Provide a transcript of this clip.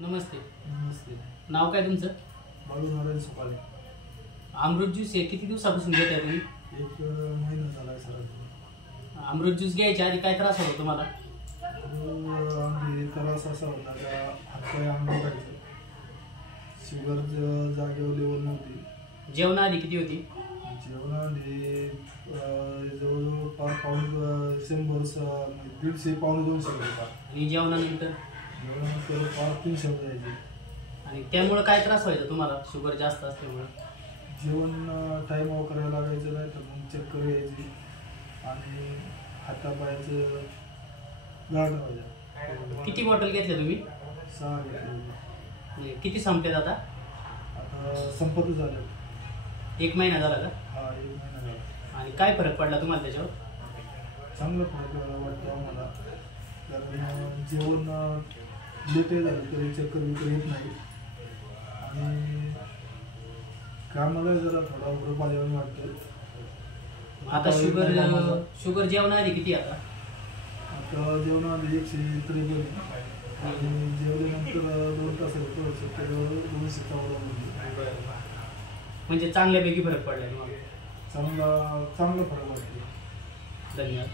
नमस्ते. नमस्ते. नाव काय तुमचं? बाळू नारायण सुकाळे. अमृत ज्यूस हे किती दिवसापासून घेताय तुम्ही? एक महिना झाला आहे सर. अमृत ज्यूस घ्यायच्या आधी काय त्रास होतो तुम्हाला? आमची त्रास असा होता का हातपाय अंग दुखायचं, शुगर जागेवर लेवल नव्हती. जेवणाआधी किती होती? जेवणाआधी जवळजवळ पाऊण 100 पाऊण 200 होता. आणि जेवणानंतर? जेवणानंतर 300 जायचे. आणि त्यामुळे काय त्रास व्हायचा तुम्हाला शुगर जास्त असल्यामुळे? जेवण टाईमावर करायला लागायचं नाही तर मग चक्कर यायची आणि हातापायाचं गाठ व्हायचं. किती बॉटल घेतल्या तुम्ही? 6 घेतले. किती संपलेत आता? आता संपत झालं. 1 महिना झाला का? हा, 1 महिना झाला. आणि काय फरक पडला तुम्हाला त्याच्यावर? चांगलं फरक वाटतं आम्हाला, कारण जेवण लेटही झालं तरी चक्कर बिक्कर येत नाही आणि कामाला जरा थोडा उघड पाण्यावर वाटतं. आता शुगर जेवणाआधी किती आता? आता जेवणाआधी 153 आणि जेवल्यानंतर 2 तास 254. म्हणजे चांगल्यापैकी फरक पडला तुम्हाला? चांगला फरक वाटतो. धन्यवाद.